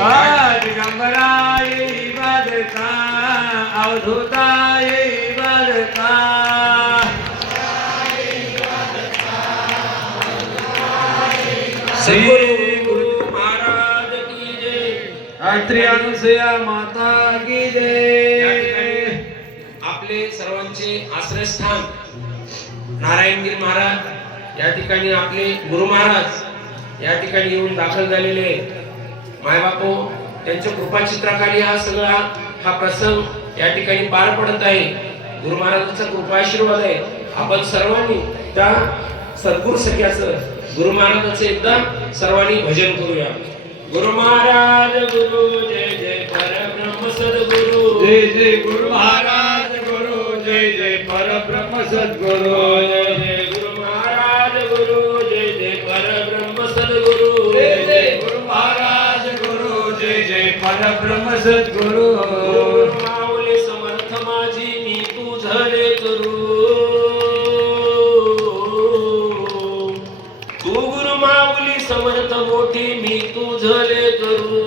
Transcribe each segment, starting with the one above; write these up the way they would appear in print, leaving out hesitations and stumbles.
दिगंबराय बाधका अवधूताय बाधका श्री गुरु महाराज की जय। श्री अनुसया माता की जय। आपले सर्वांचे आश्रयस्थान नारायणगिरी महाराज या ठिकाणी आपले गुरु महाराज या ठिकाणी येऊन दाखल झालेले मायबापो त्यांच्या कृपाचित्राखाली हा सगळा हा प्रसंग या ठिकाणी पार पडत आहे। गुरु महाराजांचा कृपा आशीर्वाद आहे। आपण सर्वांनी त्या सद्गुरु सख्याचं गुरु महाराजांचं एकदा सर्वांनी भजन करूया। गुरु महाराज गुरु जय जय परब्रह्म सद्गुरु जय जय गुरु महाराज गुरु जय जय परब्रह्म सद्गुरु जय जय गुरु महाराज गुरु जय जय परब्रह्म सद्गुरु जय जय गुरु महाराज गुरु जय जय परब्रह्म सद्गुरु माऊली समर्थ माझी मी तुझले करू तू गुरु माऊली समर्थ मोठी मी तुझले करू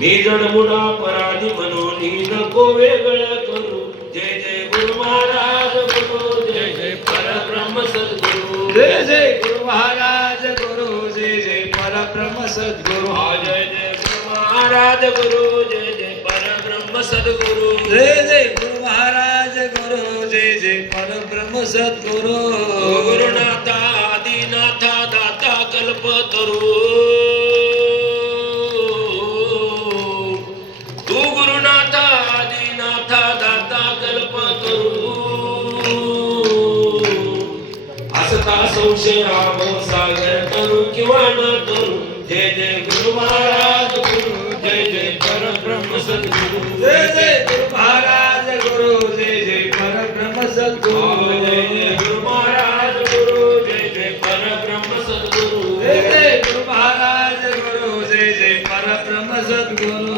मी जडमुडा पराधी म्हणून नको वेगळं करू। जय जय गुरु महाराज गुरु जय जय परब्रह्म सद्गुरु जय जय गुरु महाराज गुरु जय जय परब्रह्म सद्गुरु जय जय गुरु महाराज गुरु जय जय परब्रह्म सद्गुरु जय जय गुरु महाराज गुरु जय जय परब्रह्म सद्गुरु गुरुनाथा आदिनाथा दाता कल्पतरू तू गुरुनाथा आदिनाथा दाता कल्पतरू असता संशय राम सागर तरू किंवा न तरू। जय जय गुरु महाराज गुरु जय जय परब्रह्म सद्गुरु जय जय गुरु महाराज गुरु जय जय परब्रह्म सद्गुरु जय जय गुरु महाराज गुरु जय जय परब्रह्म सद्गुरु जय जय गुरु महाराज गुरु जय जय परब्रह्म सद्गुरु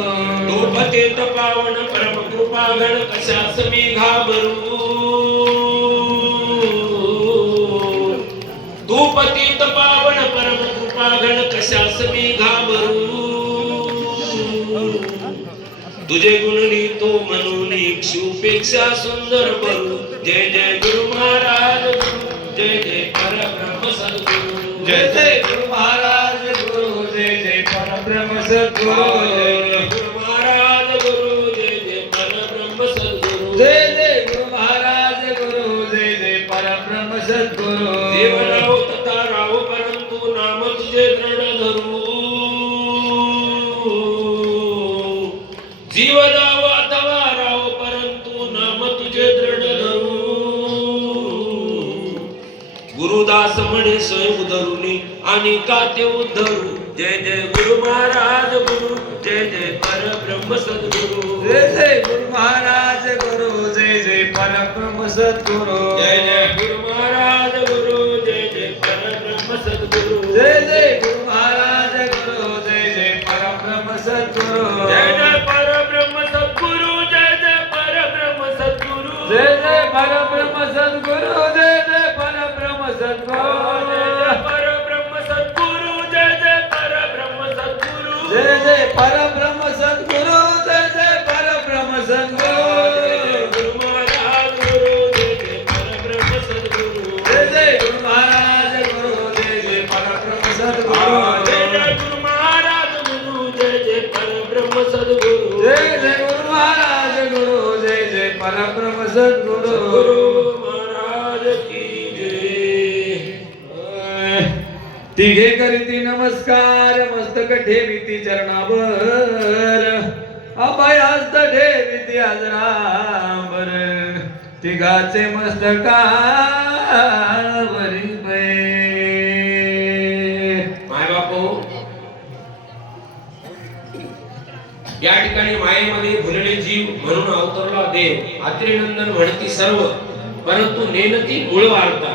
धूपतीत पावन परम कृपागण कशास मी घाबरू धूपतीत पावन परम कृपागण कशास मी घाबरू तुझे गुण लिहितो म्हणून इक्षुपेक्षा सुंदर बरू। जय जय गुरु महाराज गुरु जय जय परब्रह्म सद्गुरु जय जय गुरु महाराज गुरु जय जय परब्रह्म सद्गुरु जय जय गुरु महाराज गुरु जय जय परब्रह्म सद्गुरु जय जय गुरु महाराज गुरु जय जय परब्रह्म सद्गुरु देव राहो तथा राहो परंतु नाम तुझे दृढ धरू जीव जावो अथवा राहो परंतु नाम तुझे दृढ धरू गुरुदास म्हणे स्वयं धरुनी आणि काते उद्धरू। जय जय गुरु महाराज गुरु जय जय परब्रह्म सद्गुरु जय जय गुरु महाराज गुरु जय जय परब्रह्म सद्गुरु जय जय गुरु महाराज गुरु जय जय परब्रह्म सद्गुरु जय जय गुरु महाराज गुरु जय जय परब्रह्म सद्गुरु जय जय परब्रह्म सद्गुरु जय जय परब्रह्म सद्गुरु जय जय परब्रह्म सद्गुरु जय जय परब्रह्म सद्गुरु जय जय परब्रह्म सद्गुरु जय जय परब्रह्म सद्गुरु जय जय परब्रह्म सद्गुरु गुरु महाराज गुरु जय जय परब्रह्म सद्गुरु जय जय गुरु महाराज गुरु जय जय परब्रह्म सद्गुरु जय जय गुरु महाराज गुरु जय जय परब्रह्म सद्गुरु जय जय गुरु महाराज गुरु जय जय परब्रह्म सद्गुरु गुरु महाराज की जय। तिघे करीती नमस्कार मस्तक ठेविती चरणावर अभय हस्त ठेविती आजरावर तिघाचे मस्तकावरी पै माय बापू या ठिकाणी मायेमध्ये भुलले जीव म्हणून अवतरला देव आत्रेनंदन म्हणती सर्व परंतु नेनती मूळ वार्ता।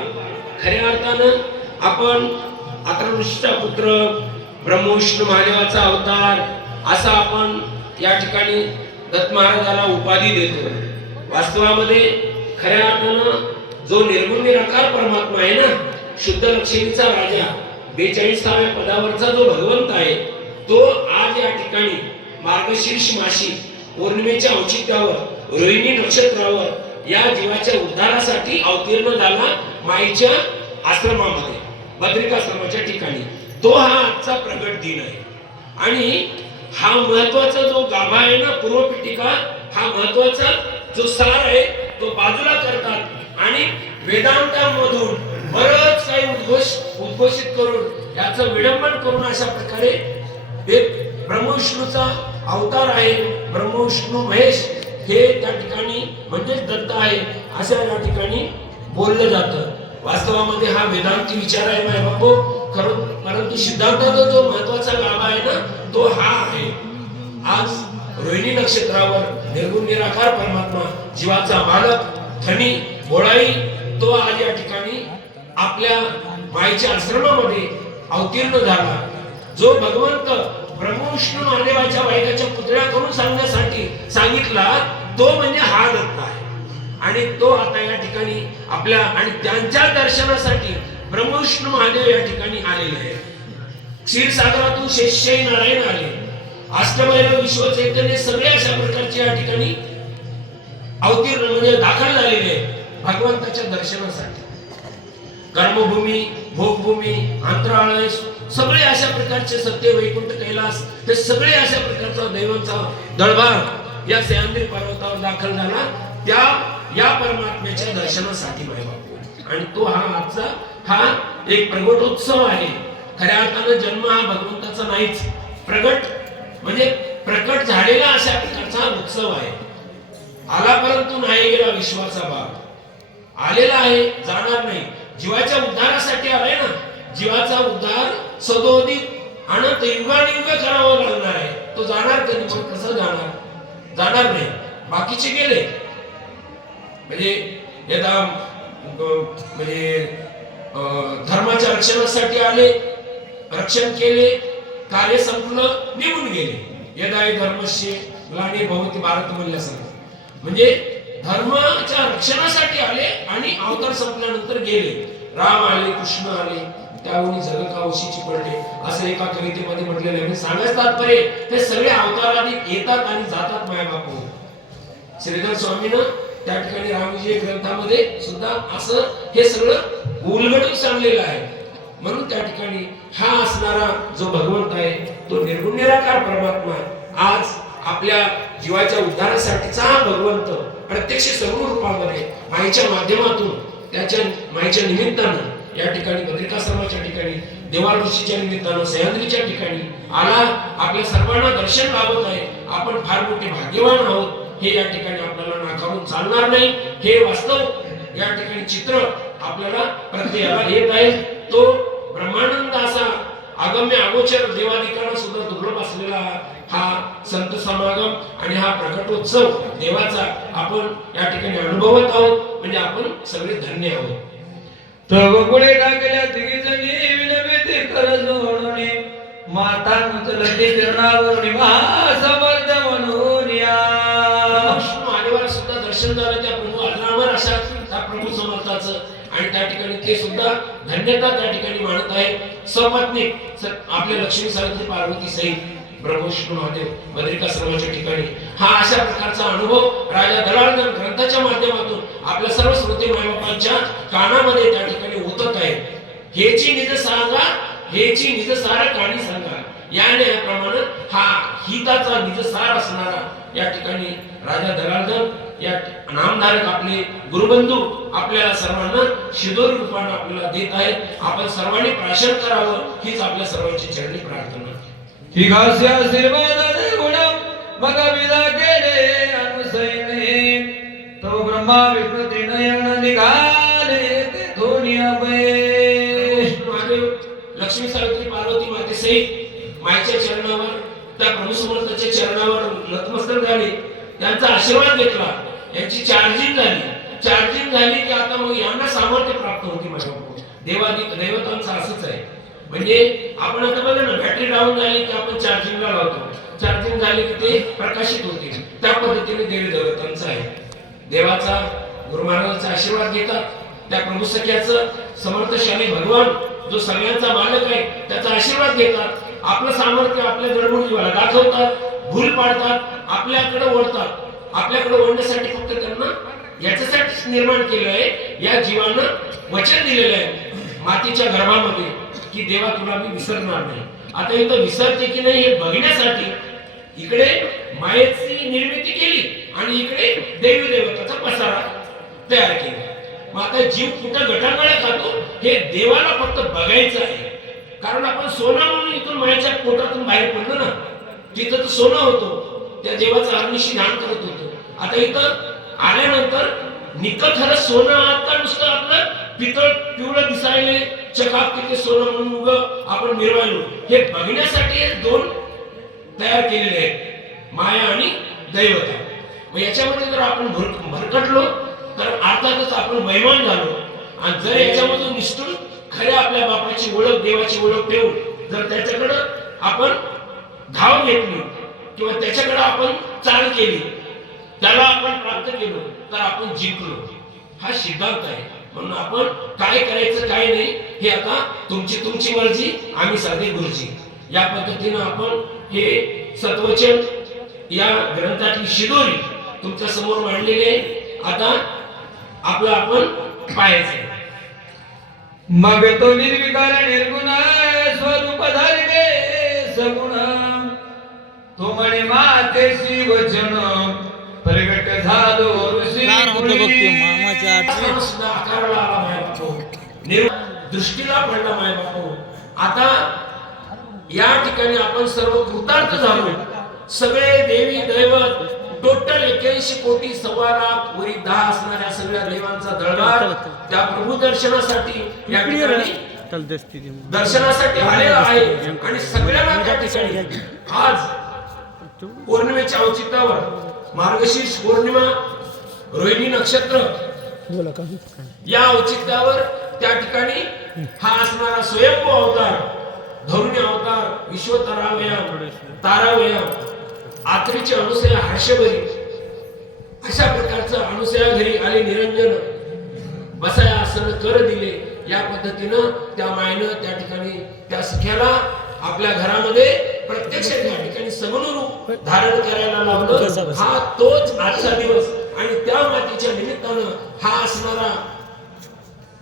खऱ्या अर्थानं आपण अथर्वशीचा पुत्र ब्रह्मविष्णू महादेवाचा अवतार असा आपण या ठिकाणी दत्त महाराजाला उपाधी देतो। वास्तवामध्ये खऱ्या अर्थानं जो निर्गुण निराकार परमात्मा आहे ना शुद्ध लक्षणीचा राजा 42व्या पदावरचा जो भगवंत आहे तो आज या ठिकाणी मार्गशीर्ष मासी पौर्णिमेच्या औचित्यावर रोहिणी नक्षत्रावर या जीवाच्या उद्धारासाठी अवतीर्ण झाला माईच्या आश्रमामध्ये, बद्रिकाश्रमाच्या ठिकाणी. तो हा आजचा प्रगट दिन आहे. आणि हा महत्वाचा जो गाभा आहे ना, पूर्वपीठिका, हा महत्वाचा जो सार आहे तो बाजूला करतात आणि वेदांतामधून बरंच काही उद्घोषित करून याचं विडंबन करून अशा प्रकारे एक ब्रह्मविष्णूचा अवतार आहे, ब्रह्मविष्णू महेश हे त्या ठिकाणी म्हणजेच दत्त आहे अशा या ठिकाणी बोललं जातं. वास्तवामध्ये हा वेदांती विचार आहे माय बापू, परंतु सिद्धांताचा जो महत्वाचा गाभा आहे ना तो हा आहे. आज रोहिणी नक्षत्रावर निर्गुण निराकार परमात्मा जीवाचा मालक धनी बोळाई तो आज या ठिकाणी आपल्या माईच्या आश्रमामध्ये अवतीर्ण झाला. जो भगवंत ब्रह्मविष्णू महादेवाच्या वाईकाच्या पुतळ्या करून सांगण्यासाठी सांगितला तो म्हणजे हा दत्त आहे. आणि तो आता या ठिकाणी आपल्या आणि त्यांच्या दर्शनासाठी ब्रह्मविष्णू महादेव या ठिकाणी आलेले आहे. क्षीरसागरातून शेषशाही नारायण आले, अष्टभैरव विश्व चैतन्य सगळे अशा प्रकारचे या ठिकाणी अवतीर्ण म्हणजे दाखल झालेले भगवंताच्या दर्शनासाठी. कर्मभूमी, भोगभूमी, अंतराळय सगळे अशा प्रकारचे सत्य, वैकुंठ, कैलास हे सगळे अशा प्रकारचा दैवांचा दळभार या सह्याद्री पर्वतावर दाखल झाला त्या या परमात्म्याच्या दर्शनासाठी माय बापू. आणि तो हा आजचा हा एक प्रगटोत्सव आहे. खऱ्या अर्थानं जन्म हा भगवंताचा नाहीच, प्रगट म्हणजे प्रकट झालेला अशा प्रकारचा उत्सव आहे. आला परंतु नाही गेला विश्वाचा भाग, आलेला आहे जाणार नाही. जीवाच्या उद्धारासाठी आलाय ना, जीवाचा उद्धार सदोदित अनंत युगानुयुग करावा लागणार आहे. तो जाणार कधी, पण कसं जाणार, जाणार नाही. बाकीचे गेले म्हणजे यदा म्हणजे धर्माच्या रक्षणासाठी आले, रक्षण केले, कार्य संपलं, निघून गेले. यदा धर्मस्य ग्लानी भवति भारत म्हणल्यासारखं म्हणजे धर्माच्या रक्षणासाठी आले आणि अवतार संपल्यानंतर गेले. राम आले, कृष्ण आले, त्यावेळी जग कावशीची पडले असं एका कवितेमध्ये म्हटलेलं आहे. सांगायचं तात्पर्य हे सगळे अवतार आधी येतात आणि जातात माय बापू. श्रीधर स्वामीनं त्या ठिकाणी रामविजय ग्रंथामध्ये सुद्धा असं हे सगळं उलगडून सांगलेलं आहे. म्हणून त्या ठिकाणी हा असणारा जो भगवंत आहे तो निर्गुण निराकार परमात्मा आज आपल्या जीवाच्या उद्धारासाठीचा हा भगवंत प्रत्यक्ष सर्व रूपामध्ये माईच्या माध्यमातून त्याच्या माईच्या निमित्तानं या ठिकाणी बद्रिकाश्रमाच्या ठिकाणी देवा ऋषीच्या निमित्तानं सह्याद्रीच्या ठिकाणी आला. आपल्या सर्वांना दर्शन लाभत आहे. आपण फार मोठे भाग्यवान आहोत हे या ठिकाणी आपल्याला नाकारून चालणार नाही. हे वास्तव या ठिकाणी चित्र आपल्याला प्रत्येकाला येत आहे. तो ब्रह्मानंद असा अगम्य अगोचर देवाधिकांना सुद्धा दुर्लभ असलेला हा संत समागम आणि हा प्रकटोत्सव देवाचा आपण या ठिकाणी अनुभवत आहोत. म्हणजे आपण सगळे धन्य आहोत. प्रभुपुढे टाकल्या तिघी जणी विनविते कर जोडणे, माता नचलती किरणावरुणी महासमर्थ म्हणून या. महादेवाला सुद्धा दर्शन झालं त्या प्रभू अजरामर अशा त्या प्रभू समर्थाचं. आणि त्या ठिकाणी ते सुद्धा धन्यता त्या ठिकाणी मानत आहे. सपत्नीक आपल्या लक्ष्मी सावित्री पार्वती सहित ब्रह्मविष्णू महादेव बद्रिकाश्रमाच्या ठिकाणी हा अशा प्रकारचा अनुभव राजा दलाळधर ग्रंथाच्या माध्यमातून आपल्या सर्व श्रोते मायबापांच्या कानामध्ये त्या ठिकाणी होतत आहे. हेची निज सांगा, हेची निज सार काणी सांगा. याने याप्रमाणे हा हिताचा निज सार असणारा या ठिकाणी राजा दलाळधर या नामधारक आपले गुरुबंधू आपल्याला सर्वांना शिदोरी रूपाने आपल्याला देत आहेत. आपण सर्वांनी प्राशन करावं हीच आपल्या सर्वांची चरणी प्रार्थना. ही घास्य आशीर्वादाने गुण मग विदा केले अनुसैने, तो ब्रह्मा विष्णू त्रिनयन निघाले ते दोन्ही अभय. महादेव लक्ष्मी सावित्री पार्वती माते सहित माईच्या चरणावर त्या प्रभू समर्थाच्या चरणावर नतमस्तक झाले, त्यांचा आशीर्वाद घेतला. यांची चार्जिंग झाली की आता मग यांना सामर्थ्य प्राप्त होती. माझ्या देवतांचं असंच आहे. म्हणजे आपण आता बघा ना, बॅटरी डाऊन झाली की आपण चार्जिंगला लावतो, चार्जिंग झाली की ते प्रकाशित होते. त्या पद्धतीने देवी देवतांचं आहे. देवाचा गुरु महाराजांचा आशीर्वाद घेतात. त्या प्रभू सख्याचं समर्थशाली भगवान जो सगळ्यांचा मालक आहे त्याचा आशीर्वाद घेतात, आपलं सामर्थ्य आपल्या जडमुडीला दाखवतात, भूल पाडतात, आपल्याकडे ओढतात. आपल्याकडे ओढण्यासाठी फक्त त्यांना याच्यासाठी निर्माण केलं आहे. या जीवानं वचन दिलेलं आहे मातीच्या गर्भामध्ये की देवा तुला मी विसरणार नाही. आता इथं विसरते की नाही हे बघण्यासाठी इकडे मायेची निर्मिती केली आणि इकडे देवी देवताचा पसारा तयार केला. मग आता जीव कुठं गटांगळ्या खातो हे देवाला फक्त बघायचं आहे. कारण आपण सोना म्हणून इथून मायेच्या पोटातून बाहेर पडलो ना, तिथं तर सोनं होतो, त्या देवाचं अग्निशी ध्यान करत होतो. आता इथं आल्यानंतर निकट खरं सोनं आता नुसतं आपलं पितळ पिवळं दिसायले चकाकते सोनं म्हणून उगं आपण मिरवायलो, हे बघण्यासाठी हे दोन तयार केलेले आहेत, माया आणि दैवता. मग याच्यामध्ये जर आपण भरकटलो तर अर्थातच आपण बैमान झालो. आणि जर याच्यामधून निष्ठून खऱ्या आपल्या बापाची ओळख देवाची ओळख ठेवून जर त्याच्याकडं आपण धाव घेतली किंवा त्याच्याकडे आपण चाल केली, त्याला आपण प्राप्त केलो तर आपण जिंकलो. हा सिद्धांत आहे. म्हणून आपण काय करायचं काय नाही हे आता तुमची मर्जी, आम्ही साधे गुरुजी. या पद्धतीनं आपण हे सत्वचन या ग्रंथातली शिदोरी तुमच्या समोर मांडलेली आहे. आता आपलं आपण पाहायचं. मग तो निर्विकार निर्गुण स्वरूप धारिणे सगुण, तो म्हणे मातेशी वचन प्रगट झालो ऋषी दृष्टीला पडला माय बापू. आता या ठिकाणी आपण सर्व कृतार्थ झालो. सगळे देवी दैवत टोटल 81 कोटी 1.25 लाख वरी 10 असणाऱ्या सगळ्या देवांचा दरबार त्या प्रभू दर्शनासाठी या ठिकाणी दर्शनासाठी आलेला आहे. आणि सगळ्यांना त्या ठिकाणी आज पौर्णिमेच्या औचित्यावर मार्गशीर्ष पौर्णिमा रोहिणी नक्षत्र या औचित्यावर त्या ठिकाणी हा असणारा स्वयंभू अवतार, धरुणी अवतार, विश्वतरावया तारावया आत्रीचे अनुसया हर्षभरी अशा प्रकारचं अनुसया घरी आले निरंजन बसाया आसन कर दिले. या पद्धतीनं त्या मायनं त्या ठिकाणी त्या सख्याला आपल्या घरामध्ये प्रत्यक्ष त्या ठिकाणी सगुण रूप धारण करायला लावलं. हा तोच आजचा दिवस आणि त्या मातीच्या निमित्तानं हा असणारा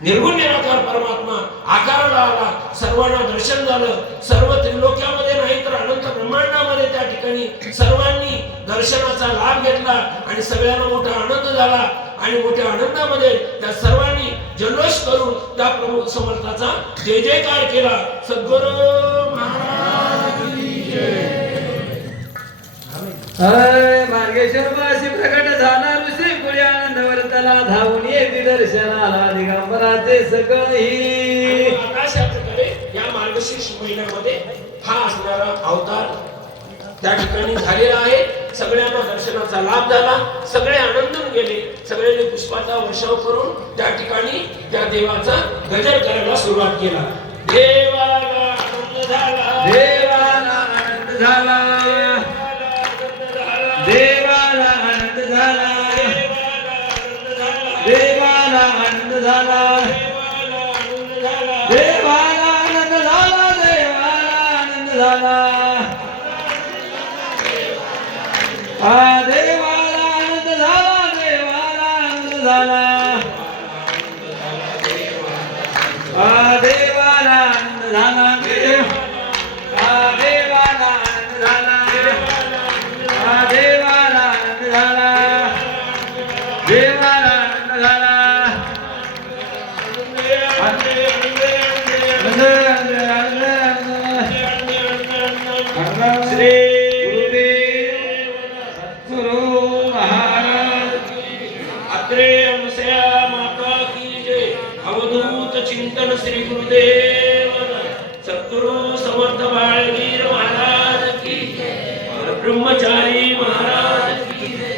निर्गुण निराकार परमात्मा आकाराला आला. सर्वांना दर्शन झालं. सर्व त्रिलोक्यामध्ये नाही तर अनंत ब्रह्मांडामध्ये त्या ठिकाणी सर्वांनी दर्शनाचा लाभ घेतला आणि सगळ्यांना मोठा आनंद झाला. आणि मोठ्या आनंदामध्ये त्या सर्वांनी जल्लोष करून त्या प्रभू समर्थाचा जय जयकार केला. सद्गुरू महाराज की जय. मार्गेश्वर मासी प्रकट झाला ऋषी पुढे आनंद वर्तला धावून येते दर्शनाला दिगंबराचे सकळही. अशा प्रकारे या मार्गशीर्ष महिन्यामध्ये हा असणारा अवतार त्या ठिकाणी झालेला आहे. सगळ्यांना दर्शनाचा लाभ झाला. सगळे आनंदून गेले. सगळ्यांनी पुष्पाचा वर्षाव करून त्या ठिकाणी त्या देवाचा गजर करायला सुरुवात केला. देवाला आनंद झाला, देवाला आनंद झाला, देवाला आनंद झाला, देवाला आनंद झाला, देवाला आनंद झाला, देवाला आनंद झाला, आ देवाला आनंद झाला, देवाला आनंद झाला, आ देवाला आनंद झाला, आ देवाला आनंद झाला, आ देवाला आनंद झाला, देवाला आनंद झाला. श्री गुरुदेव सद्गुरु महाराज अत्रे अनुसया माता की जय. अवधूत चिंतन श्री गुरुदेव सद्गुरु समर्थ बाळगीर महाराज की जय. ब्रह्मचारी महाराज की जय.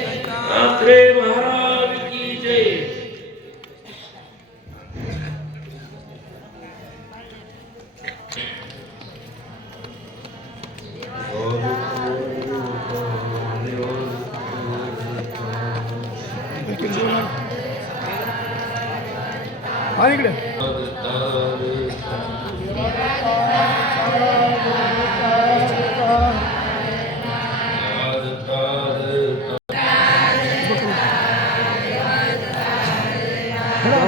अत्रे महाराज की जय. इकडे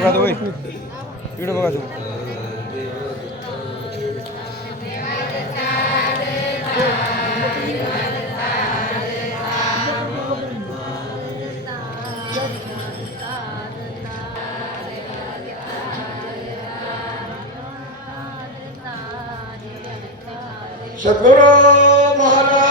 बघा तो व्हिडिओ बघा तो. सद्गुरु महाराज